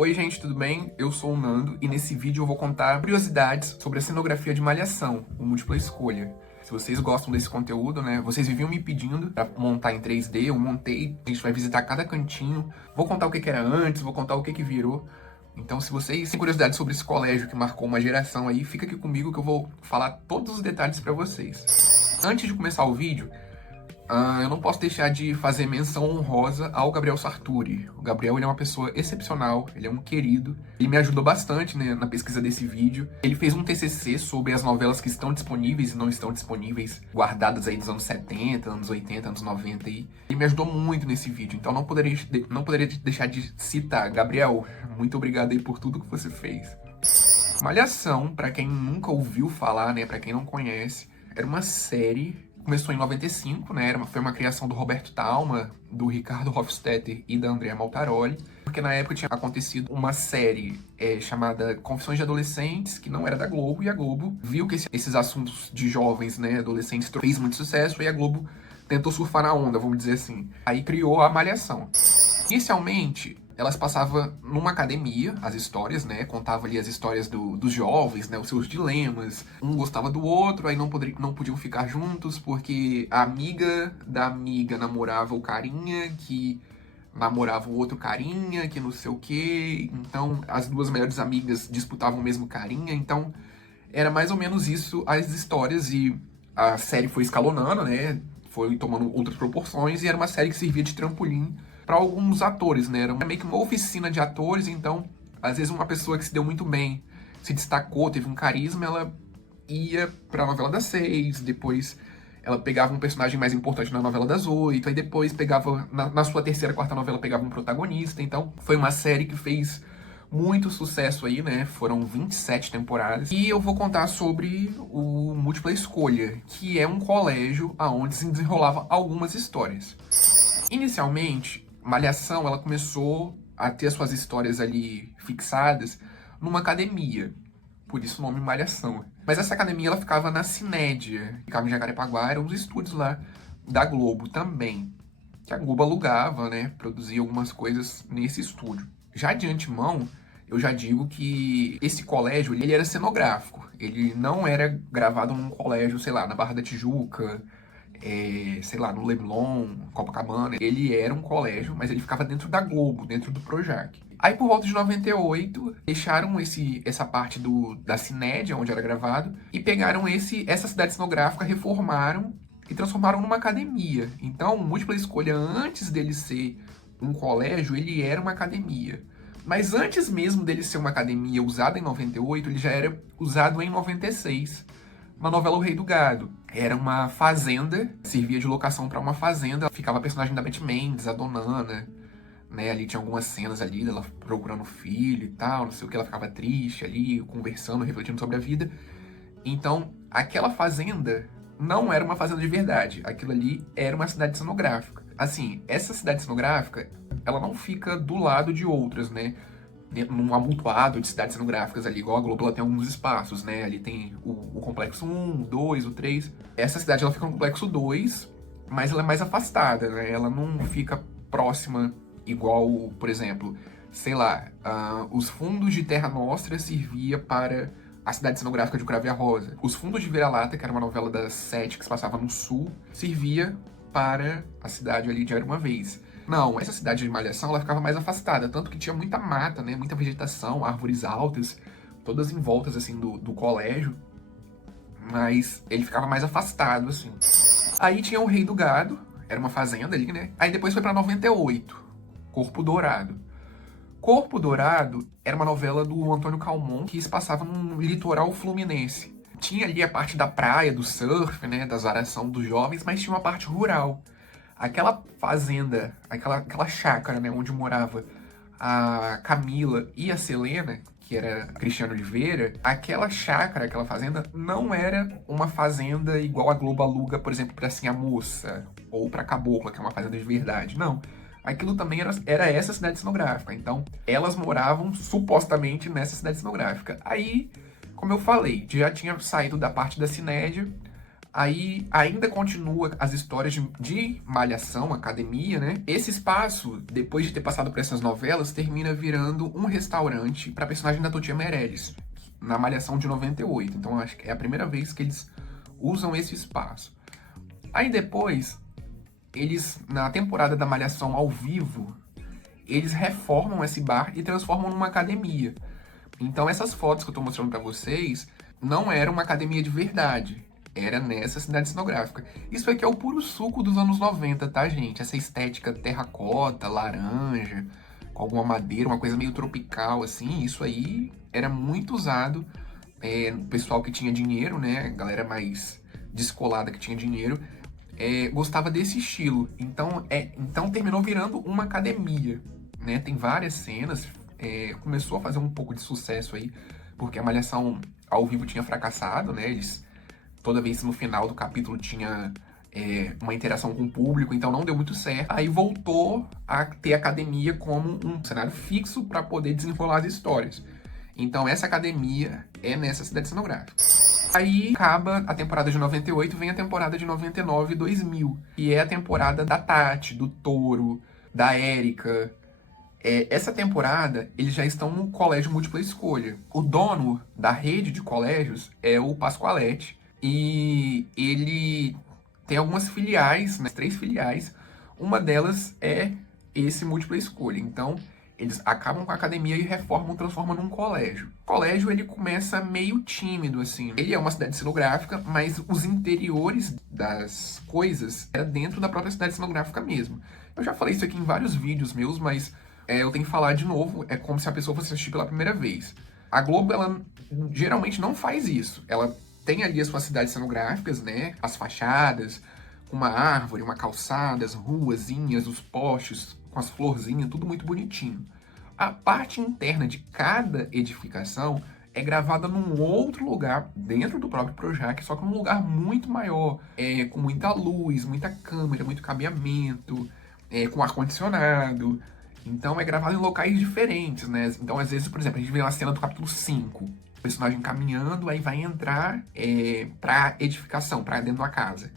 Oi gente, tudo bem? Eu sou o Nando e nesse vídeo eu vou contar curiosidades sobre a cenografia de Malhação, o Múltipla Escolha. Se vocês gostam desse conteúdo, né, vocês viviam me pedindo pra montar em 3D, eu montei, a gente vai visitar cada cantinho, vou contar o que era antes, vou contar o que virou. Então se vocês têm curiosidade sobre esse colégio que marcou uma geração aí, fica aqui comigo que eu vou falar todos os detalhes pra vocês. Antes de começar o vídeo, eu não posso deixar de fazer menção honrosa ao Gabriel Sarturi. O Gabriel, ele é uma pessoa excepcional, ele é um querido. Ele me ajudou bastante, né, na pesquisa desse vídeo. Ele fez um TCC sobre as novelas que estão disponíveis e não estão disponíveis, guardadas aí dos anos 70, anos 80, anos 90 aí. Ele me ajudou muito nesse vídeo, então não poderia deixar de citar. Gabriel, muito obrigado aí por tudo que você fez. Malhação, pra quem nunca ouviu falar, né, pra quem não conhece, era uma série. Começou em 95, né? Foi uma criação do Roberto Talma, do Ricardo Hofstetter e da Andrea Maltaroli, porque na época tinha acontecido uma série chamada Confissões de Adolescentes, que não era da Globo, e a Globo viu que esses assuntos de jovens, né, adolescentes, fez muito sucesso, e a Globo tentou surfar na onda, vamos dizer assim. Aí criou a Malhação. Inicialmente, elas passavam numa academia, as histórias, né? Contava ali as histórias dos jovens, né? Os seus dilemas. Um gostava do outro, aí não podiam ficar juntos porque a amiga da amiga namorava o carinha, que namorava o outro carinha, que não sei o quê. Então, as duas melhores amigas disputavam o mesmo carinha. Então, era mais ou menos isso as histórias e a série foi escalonando, né? Foi tomando outras proporções e era uma série que servia de trampolim para alguns atores, né? Era meio que uma oficina de atores, então, às vezes uma pessoa que se deu muito bem, se destacou, teve um carisma, ela ia pra novela das 6, depois ela pegava um personagem mais importante na novela das 8, aí depois pegava, na sua terceira, quarta novela, pegava um protagonista, então foi uma série que fez muito sucesso aí, né? Foram 27 temporadas. E eu vou contar sobre o Múltipla Escolha, que é um colégio onde se desenrolava algumas histórias. Inicialmente, Malhação, ela começou a ter suas histórias ali fixadas numa academia. Por isso o nome Malhação. Mas essa academia, ela ficava na Cinédia, ficava em Jacarepaguá, eram uns estúdios lá da Globo também. Que a Globo alugava, né, produzia algumas coisas nesse estúdio. Já de antemão, eu já digo que esse colégio, ele era cenográfico. Ele não era gravado num colégio, sei lá, na Barra da Tijuca, sei lá, no Leblon, Copacabana. Ele era um colégio, mas ele ficava dentro da Globo, dentro do Projac. Aí, por volta de 98, deixaram essa parte da Cinédia, onde era gravado, e pegaram essa cidade cenográfica, reformaram e transformaram numa academia. Então, Múltipla Escolha, antes dele ser um colégio, ele era uma academia. Mas antes mesmo dele ser uma academia usada em 98, ele já era usado em 96, na novela O Rei do Gado. Era uma fazenda, servia de locação para uma fazenda. Ficava a personagem da Beth Mendes, a Donana, né? Ali tinha algumas cenas ali dela procurando o filho e tal, não sei o que, ela ficava triste ali, conversando, refletindo sobre a vida. Então, aquela fazenda não era uma fazenda de verdade. Aquilo ali era uma cidade cenográfica. Assim, essa cidade cenográfica, ela não fica do lado de outras, né? Num amontoado de cidades cenográficas ali, igual a Globo, ela tem alguns espaços, né? Ali tem o complexo 1, o 2, o 3. Essa cidade, ela fica no complexo 2, mas ela é mais afastada, né? Ela não fica próxima igual, por exemplo, sei lá, os fundos de Terra Nostra servia para a cidade cenográfica de O Cravo e a Rosa. Os fundos de Vira-Lata, que era uma novela das 7 que se passava no Sul, servia para a cidade ali de Era Uma Vez. Não, essa cidade de Malhação, ela ficava mais afastada, tanto que tinha muita mata, né, muita vegetação, árvores altas, todas em voltas, assim, do colégio, mas ele ficava mais afastado, assim. Aí tinha o Rei do Gado, era uma fazenda ali, né, aí depois foi pra 98, Corpo Dourado. Corpo Dourado era uma novela do Antônio Calmon que se passava no litoral fluminense. Tinha ali a parte da praia, do surf, né, da zaração dos jovens, mas tinha uma parte rural. Aquela fazenda, aquela chácara, né, onde morava a Camila e a Selena, que era Cristiano Oliveira, aquela chácara, aquela fazenda, não era uma fazenda igual a Globo aluga, por exemplo, para assim, a Moça, ou para Cabocla, que é uma fazenda de verdade. Não. Aquilo também era essa cidade cenográfica. Então, elas moravam supostamente nessa cidade cenográfica. Aí, como eu falei, já tinha saído da parte da Cinédia, Aí ainda continua as histórias de Malhação, academia, né? Esse espaço, depois de ter passado por essas novelas, termina virando um restaurante para personagem da Tutia Meirelles, na Malhação de 98. Então acho que é a primeira vez que eles usam esse espaço. Aí depois, eles, na temporada da Malhação ao vivo, eles reformam esse bar e transformam numa academia. Então essas fotos que eu tô mostrando pra vocês não era uma academia de verdade. Era nessa cidade cenográfica. Isso aqui é o puro suco dos anos 90, tá, gente? Essa estética terracota, laranja, com alguma madeira, uma coisa meio tropical, assim. Isso aí era muito usado. O pessoal que tinha dinheiro, né? A galera mais descolada que tinha dinheiro, gostava desse estilo. Então terminou virando uma academia, né? Tem várias cenas. Começou a fazer um pouco de sucesso aí, porque a Malhação ao vivo tinha fracassado, né? Eles, toda vez no final do capítulo tinha uma interação com o público, então não deu muito certo. Aí voltou a ter a academia como um cenário fixo para poder desenrolar as histórias. Então essa academia é nessa cidade cenográfica. Aí acaba a temporada de 98, vem a temporada de 99 e 2000, que é a temporada da Tati, do Touro, da Érica. Essa temporada, eles já estão no colégio múltipla escolha. O dono da rede de colégios é o Pascoalete, e ele tem algumas filiais, né, 3 filiais. Uma delas é esse múltipla escolha. Então, eles acabam com a academia e reformam, transformam num colégio. O colégio, ele começa meio tímido, assim. Ele é uma cidade cenográfica, mas os interiores das coisas é dentro da própria cidade cenográfica mesmo. Eu já falei isso aqui em vários vídeos meus, mas eu tenho que falar de novo. É como se a pessoa fosse assistir pela primeira vez. A Globo, ela geralmente não faz isso. Ela tem ali as suas cidades cenográficas, né? As fachadas, uma árvore, uma calçada, as ruazinhas, os postes com as florzinhas, tudo muito bonitinho. A parte interna de cada edificação é gravada num outro lugar, dentro do próprio Projac, só que num lugar muito maior, com muita luz, muita câmera, muito cabeamento, com ar-condicionado. Então é gravado em locais diferentes, né? Então, às vezes, por exemplo, a gente vê uma cena do capítulo 5, o personagem caminhando, aí vai entrar pra edificação, pra dentro da casa.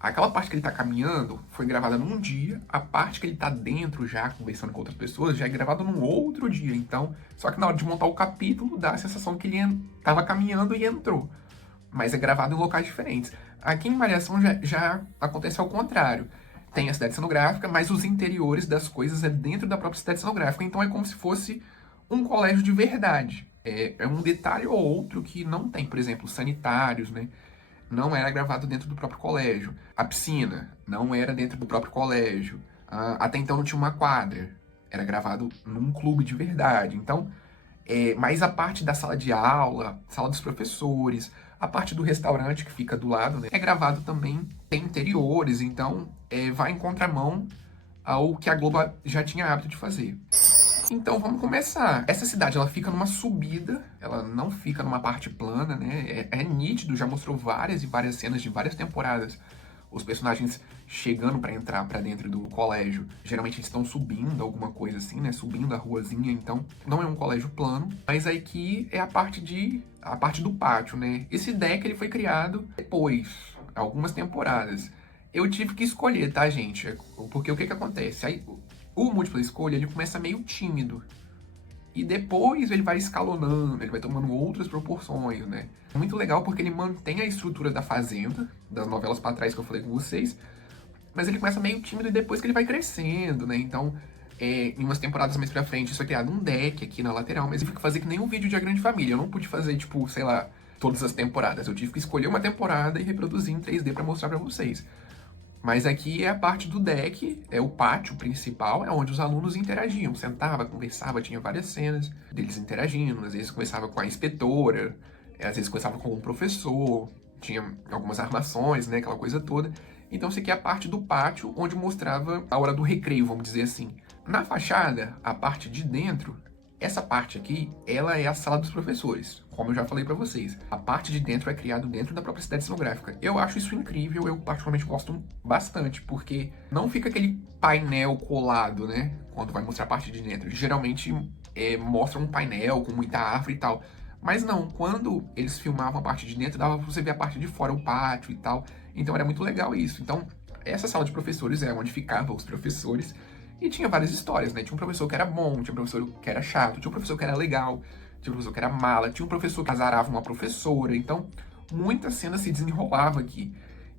Aquela parte que ele tá caminhando foi gravada num dia, a parte que ele tá dentro já, conversando com outras pessoas, já é gravada num outro dia. Então, só que na hora de montar o capítulo, dá a sensação que ele tava caminhando e entrou. Mas é gravado em locais diferentes. Aqui em Malhação já acontece ao contrário. Tem a cidade cenográfica, mas os interiores das coisas é dentro da própria cidade cenográfica. Então é como se fosse um colégio de verdade. É um detalhe ou outro que não tem, por exemplo, sanitários, né? Não era gravado dentro do próprio colégio. A piscina não era dentro do próprio colégio. Até então não tinha uma quadra. Era gravado num clube de verdade. Então, mas a parte da sala de aula, sala dos professores, a parte do restaurante que fica do lado, né, é gravado também, tem interiores, então vai em contramão ao que a Globo já tinha hábito de fazer. Então vamos começar. Essa cidade, ela fica numa subida, ela não fica numa parte plana, né? É nítido, já mostrou várias e várias cenas de várias temporadas. Os personagens chegando pra entrar pra dentro do colégio, geralmente eles estão subindo alguma coisa assim, né? Subindo a ruazinha, então não é um colégio plano. Mas aqui é a parte do pátio, né? Esse deck ele foi criado depois, algumas temporadas. Eu tive que escolher, tá, gente? Porque o que acontece? Aí, o múltipla escolha, ele começa meio tímido. E depois ele vai escalonando, ele vai tomando outras proporções, né? É muito legal porque ele mantém a estrutura da Fazenda, das novelas pra trás que eu falei com vocês, mas ele começa meio tímido e depois que ele vai crescendo, né? Então, em umas temporadas mais pra frente, isso é criado um deck aqui na lateral, mas eu tive que fazer que nem um vídeo de A Grande Família. Eu não pude fazer, tipo, sei lá, todas as temporadas. Eu tive que escolher uma temporada e reproduzir em 3D pra mostrar pra vocês. Mas aqui é a parte do deck, é o pátio principal, é onde os alunos interagiam. Sentava, conversava, tinha várias cenas deles interagindo. Às vezes conversava com a inspetora, às vezes conversava com o professor, tinha algumas armações, né, aquela coisa toda. Então isso aqui é a parte do pátio, onde mostrava a hora do recreio, vamos dizer assim. Na fachada, a parte de dentro, essa parte aqui, ela é a sala dos professores, como eu já falei pra vocês. A parte de dentro é criada dentro da própria cidade cenográfica. Eu acho isso incrível, eu particularmente gosto bastante, porque não fica aquele painel colado, né, quando vai mostrar a parte de dentro. Geralmente mostra um painel com muita árvore e tal, Mas não, quando eles filmavam a parte de dentro, dava pra você ver a parte de fora, o pátio e tal. Então era muito legal isso. Então, essa sala de professores é onde ficavam os professores. E tinha várias histórias, né? Tinha um professor que era bom, tinha um professor que era chato, tinha um professor que era legal, tinha um professor que era mala, tinha um professor que azarava uma professora. Então, muita cena se desenrolava aqui.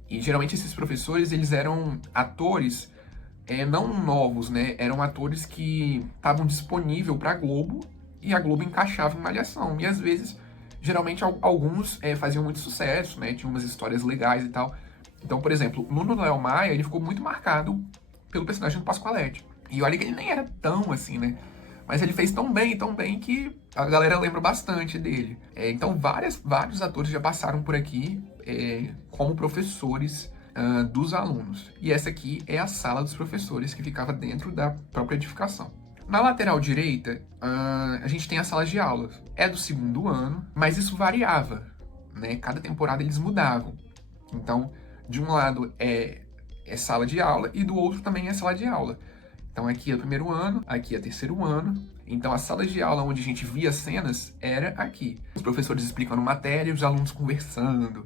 E geralmente esses professores, eles eram atores não novos, né? Eram atores que estavam disponíveis para a Globo e a Globo encaixava em Malhação. E às vezes, geralmente, alguns faziam muito sucesso, né? Tinham umas histórias legais e tal. Então, por exemplo, o Nuno Léo Maia, ele ficou muito marcado pelo personagem do Pascoalete. E olha que ele nem era tão assim, né? Mas ele fez tão bem que a galera lembra bastante dele. Então, vários atores já passaram por aqui como professores dos alunos. E essa aqui é a sala dos professores que ficava dentro da própria edificação. Na lateral direita, a gente tem a sala de aulas. É do segundo ano, mas isso variava, né? Cada temporada eles mudavam. Então, de um lado é sala de aula e do outro também é sala de aula. Então aqui é o primeiro ano, aqui é o terceiro ano. Então a sala de aula onde a gente via cenas era aqui. Os professores explicando matéria e os alunos conversando,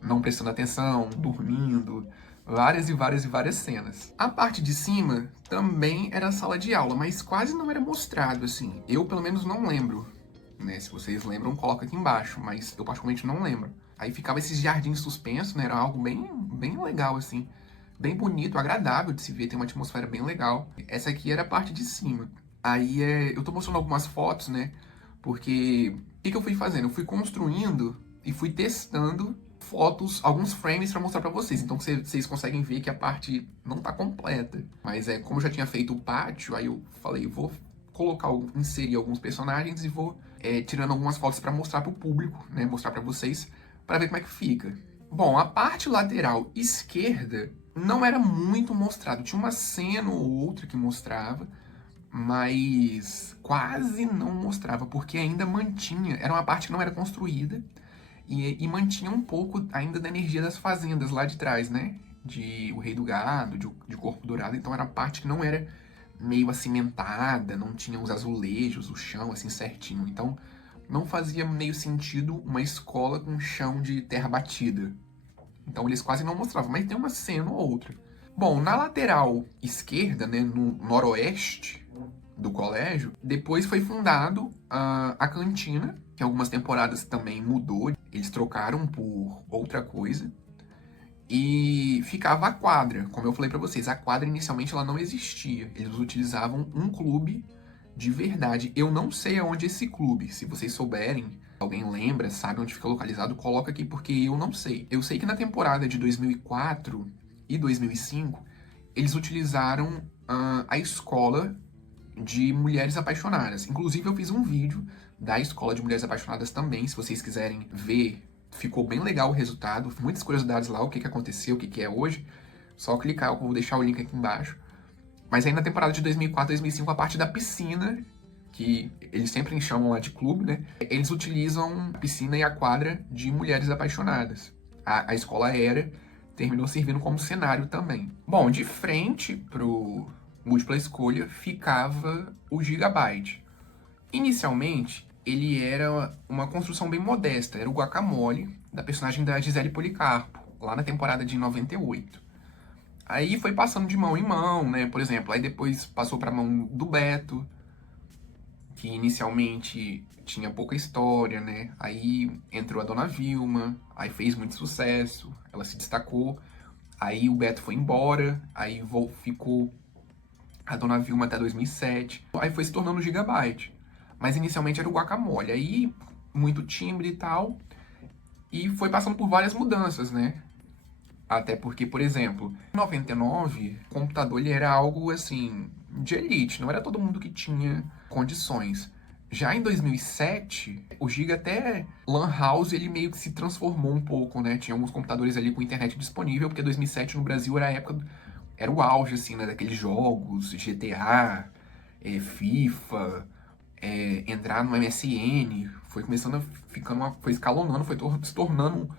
não prestando atenção, dormindo, várias cenas. A parte de cima também era a sala de aula, mas quase não era mostrado assim. Eu pelo menos não lembro, né? Se vocês lembram, coloca aqui embaixo, mas eu particularmente não lembro. Aí ficava esses jardins suspensos, né? Era algo bem legal assim. Bem bonito, agradável de se ver, tem uma atmosfera bem legal. Essa aqui era a parte de cima. Aí eu tô mostrando algumas fotos, né? Porque o que eu fui fazendo? Eu fui construindo e fui testando fotos, alguns frames pra mostrar pra vocês. Então vocês conseguem ver que a parte não tá completa. Mas como eu já tinha feito o pátio, aí eu falei, vou inserir alguns personagens e vou tirando algumas fotos pra mostrar pro público, né? Mostrar pra vocês, pra ver como é que fica. Bom, a parte lateral esquerda não era muito mostrado. Tinha uma cena ou outra que mostrava, mas quase não mostrava, porque ainda mantinha. Era uma parte que não era construída e mantinha um pouco ainda da energia das fazendas lá de trás, né? De O Rei do Gado, de Corpo Dourado. Então era uma parte que não era meio acimentada, não tinha os azulejos, o chão assim certinho. Então não fazia meio sentido uma escola com chão de terra batida. Então eles quase não mostravam, mas tem uma cena ou outra. Bom, na lateral esquerda, né, no noroeste do colégio, depois foi fundado a cantina, que algumas temporadas também mudou, eles trocaram por outra coisa. E ficava a quadra, como eu falei pra vocês, a quadra inicialmente ela não existia. Eles utilizavam um clube de verdade. Eu não sei aonde é esse clube, se vocês souberem, alguém lembra, sabe onde fica localizado, coloca aqui porque eu não sei. Eu sei que na temporada de 2004 e 2005, eles utilizaram a escola de Mulheres Apaixonadas. Inclusive eu fiz um vídeo da escola de Mulheres Apaixonadas também, se vocês quiserem ver. Ficou bem legal o resultado, muitas curiosidades lá, o que aconteceu, o que é hoje. Só clicar, eu vou deixar o link aqui embaixo. Mas aí na temporada de 2004 2005, a parte da piscina, que eles sempre chamam lá de clube, né? Eles utilizam a piscina e a quadra de Mulheres Apaixonadas. A escola terminou servindo como cenário também. Bom, de frente pro múltipla escolha ficava o Gigabyte. Inicialmente, ele era uma construção bem modesta, era o guacamole da personagem da Gisele Policarpo, lá na temporada de 98. Aí foi passando de mão em mão, né? Por exemplo, aí depois passou para mão do Beto, que inicialmente tinha pouca história, né? Aí entrou a Dona Vilma, aí fez muito sucesso, ela se destacou. Aí o Beto foi embora, aí ficou a Dona Vilma até 2007. Aí foi se tornando o Gigabyte. Mas inicialmente era o Guacamole. Aí, muito timbre e tal. E foi passando por várias mudanças, né? Até porque, por exemplo, em 99, o computador ele era algo, assim, de elite. Não era todo mundo que tinha condições. Já em 2007, o Giga até Lan House, ele meio que se transformou um pouco, né? Tinha alguns computadores ali com internet disponível, porque 2007 no Brasil era a época... Era o auge, assim, né? Daqueles jogos, GTA, FIFA... entrar no MSN, foi começando foi escalonando, foi se tornando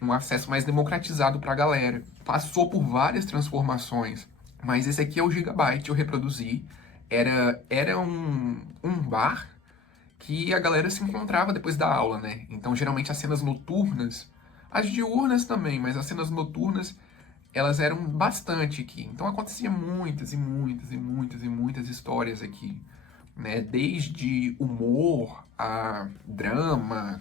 um acesso mais democratizado para a galera. Passou por várias transformações, mas esse aqui é o Gigabyte, eu reproduzi. Era um bar que a galera se encontrava depois da aula, né? Então, geralmente, as cenas noturnas, as diurnas também, mas as cenas noturnas, elas eram bastante aqui. Então, acontecia muitas e muitas e muitas e muitas histórias aqui, né? Desde humor, a drama,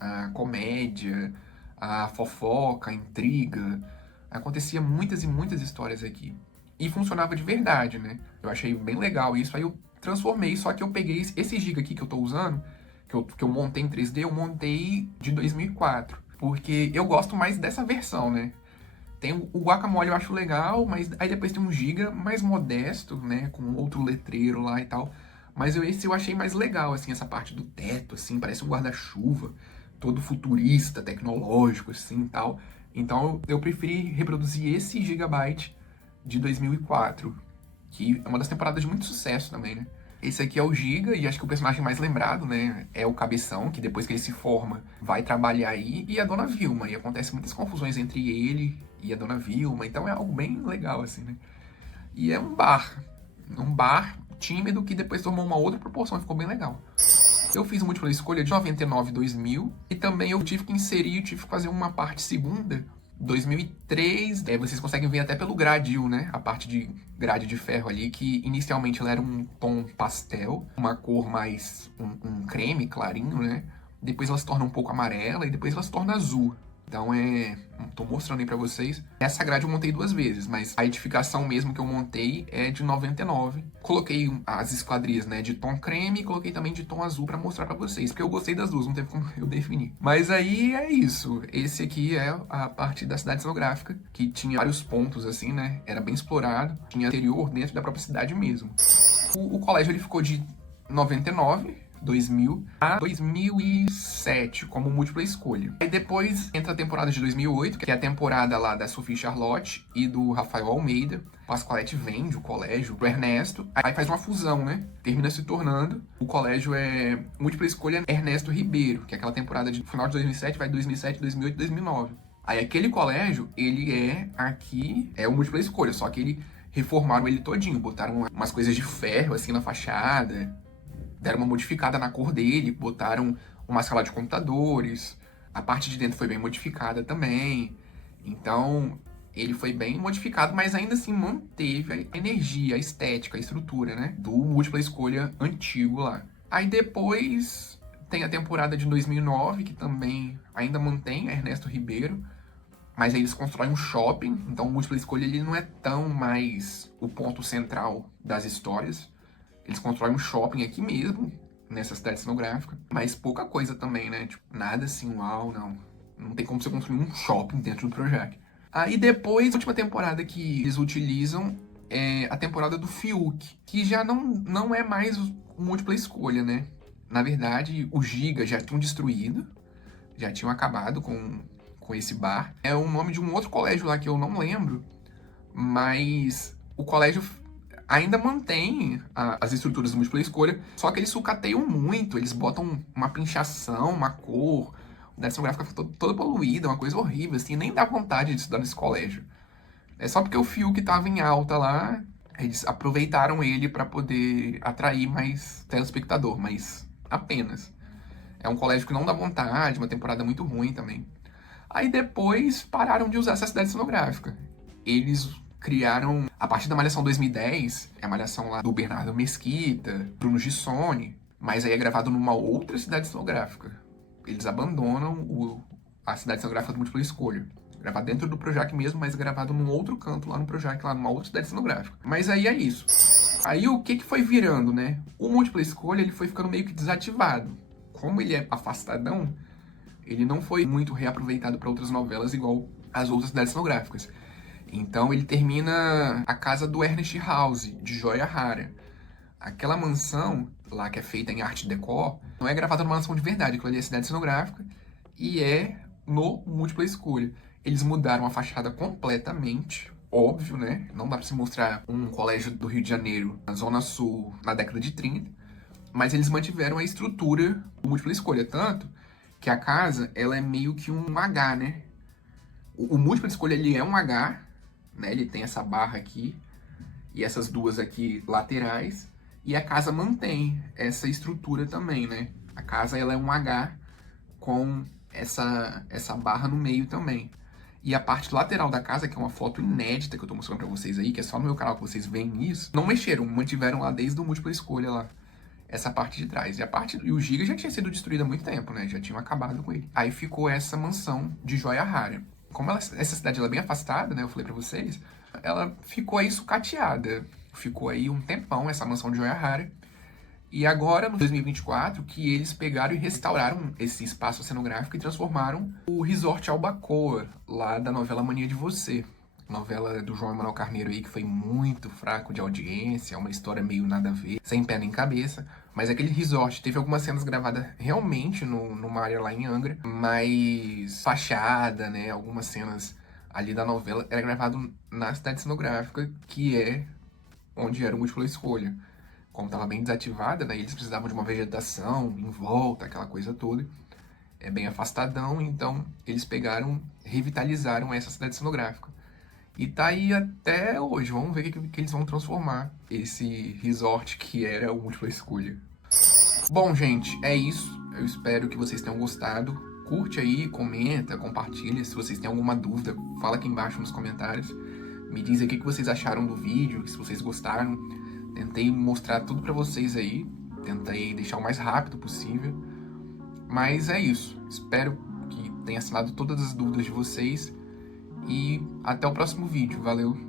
a comédia, a fofoca, a intriga. Acontecia muitas e muitas histórias aqui. E funcionava de verdade, né? Eu achei bem legal isso. Aí eu transformei, só que eu peguei esse giga aqui que eu tô usando, que eu montei em 3D, eu montei de 2004. Porque eu gosto mais dessa versão, né? Tem o Guacamole eu acho legal, mas aí depois tem um giga mais modesto, né? Com outro letreiro lá e tal. Mas esse eu achei mais legal, assim, essa parte do teto, assim, parece um guarda-chuva, todo futurista, tecnológico, assim, e tal. Então eu preferi reproduzir esse Gigabyte de 2004, que é uma das temporadas de muito sucesso também, né? Esse aqui é o Giga, e acho que o personagem mais lembrado, né, é o Cabeção, que depois que ele se forma, vai trabalhar aí, e a Dona Vilma, e acontece muitas confusões entre ele e a Dona Vilma, então é algo bem legal, assim, né? E é um bar tímido que depois tomou uma outra proporção, ficou bem legal. Eu fiz múltipla escolha de 99 e 2000, e também eu tive que inserir, tive que fazer uma parte segunda, 2003, vocês conseguem ver até pelo gradil, né? A parte de grade de ferro ali, que inicialmente ela era um tom pastel, uma cor mais um creme clarinho, né? Depois ela se torna um pouco amarela e depois ela se torna azul. Então tô mostrando aí pra vocês. Essa grade eu montei 2 vezes, mas a edificação mesmo que eu montei é de 99. Coloquei as esquadrias, né, de tom creme e coloquei também de tom azul pra mostrar pra vocês, porque eu gostei das duas, não teve como eu definir. Mas aí é isso. Esse aqui é a parte da cidade cenográfica, que tinha vários pontos assim, né, era bem explorado. Tinha interior dentro da própria cidade mesmo. O colégio ele ficou de 99... 2000 a 2007 como múltipla escolha. Aí depois entra a temporada de 2008, que é a temporada lá da Sophie Charlotte e do Rafael Almeida. Pascoalete vende o colégio pro Ernesto, aí faz uma fusão, né? Termina se tornando, o colégio é múltipla escolha Ernesto Ribeiro, que é aquela temporada de final de 2007, vai 2007, 2008, 2009. Aí aquele colégio, ele é o múltipla escolha, só que reformaram ele todinho, botaram umas coisas de ferro assim na fachada, deram uma modificada na cor dele, botaram uma sala de computadores, a parte de dentro foi bem modificada também. Então, ele foi bem modificado, mas ainda assim manteve a energia, a estética, a estrutura, né, do múltipla escolha antigo lá. Aí depois tem a temporada de 2009, que também ainda mantém a Ernesto Ribeiro, mas aí eles constroem um shopping, então o múltipla escolha ele não é tão mais o ponto central das histórias. Eles constroem um shopping aqui mesmo, nessa cidade cenográfica. Mas pouca coisa também, né? Tipo, nada assim, uau, não. Não tem como você construir um shopping dentro do Projac. Aí depois, a última temporada que eles utilizam é a temporada do Fiuk, que já não é mais múltipla escolha, né? Na verdade, o Giga já tinham destruído, já tinham acabado com esse bar. É o nome de um outro colégio lá que eu não lembro, mas o colégio ainda mantém as estruturas de múltipla escolha, só que eles sucateiam muito, eles botam uma pinchação, uma cor, a direção gráfica fica toda poluída, uma coisa horrível, assim, nem dá vontade de estudar nesse colégio. É só porque o Fiuk tava em alta lá, eles aproveitaram ele para poder atrair mais telespectador, mas apenas. É um colégio que não dá vontade, uma temporada muito ruim também. Aí depois pararam de usar essa cidade cenográfica. Eles criaram, a partir da Malhação 2010, é a Malhação lá do Bernardo Mesquita, Bruno Gissoni, mas aí é gravado numa outra cidade cenográfica. Eles abandonam a cidade cenográfica do Múltipla Escolha. Gravado dentro do Projac mesmo, mas gravado num outro canto lá no Projac, lá numa outra cidade cenográfica. Mas aí é isso. Aí o que foi virando, né? O Múltipla Escolha, ele foi ficando meio que desativado. Como ele é afastadão, ele não foi muito reaproveitado para outras novelas igual as outras cidades cenográficas. Então ele termina a casa do Ernest House, de Joia Rara. Aquela mansão lá que é feita em arte decor, não é gravada numa mansão de verdade, aquilo ali é cidade cenográfica e é no múltipla escolha. Eles mudaram a fachada completamente, óbvio, né? Não dá pra se mostrar um colégio do Rio de Janeiro, na Zona Sul, na década de 30, mas eles mantiveram a estrutura do múltipla escolha, tanto que a casa, ela é meio que um H, né? O múltipla escolha, ele é um H, né? Ele tem essa barra aqui e essas duas aqui laterais, E a casa mantém essa estrutura também, né? A casa ela é um H com essa barra no meio também. E a parte lateral da casa, que é uma foto inédita que eu tô mostrando pra vocês aí, que é só no meu canal que vocês veem isso, não mexeram, mantiveram lá desde o múltipla escolha lá, essa parte de trás. E o Giga já tinha sido destruído há muito tempo, né? Já tinham acabado com ele. Aí ficou essa mansão de joia rara. Como essa cidade ela é bem afastada, né? Eu falei pra vocês, ela ficou aí sucateada. Ficou aí um tempão essa mansão de joia rara. E agora, no 2024, que eles pegaram e restauraram esse espaço cenográfico e transformaram o Resort Albacoa, lá da novela Mania de Você. Novela do João Emanuel Carneiro aí, que foi muito fraco de audiência, uma história meio nada a ver, sem pé nem cabeça. Mas aquele resort teve algumas cenas gravadas realmente numa área lá em Angra, mas fachada, né? Algumas cenas ali da novela era gravado na cidade cenográfica, que é onde era o Múltipla Escolha. Como estava bem desativada, né, eles precisavam de uma vegetação em volta, aquela coisa toda. É bem afastadão, então eles pegaram, revitalizaram essa cidade cenográfica. E tá aí até hoje, vamos ver o que eles vão transformar esse resort que era o Múltipla Escolha. Bom, gente, é isso. Eu espero que vocês tenham gostado. Curte aí, comenta, compartilha. Se vocês têm alguma dúvida, fala aqui embaixo nos comentários. Me diz aí o que vocês acharam do vídeo, se vocês gostaram. Tentei mostrar tudo pra vocês aí. Tentei deixar o mais rápido possível. Mas é isso. Espero que tenha sanado todas as dúvidas de vocês. E até o próximo vídeo. Valeu!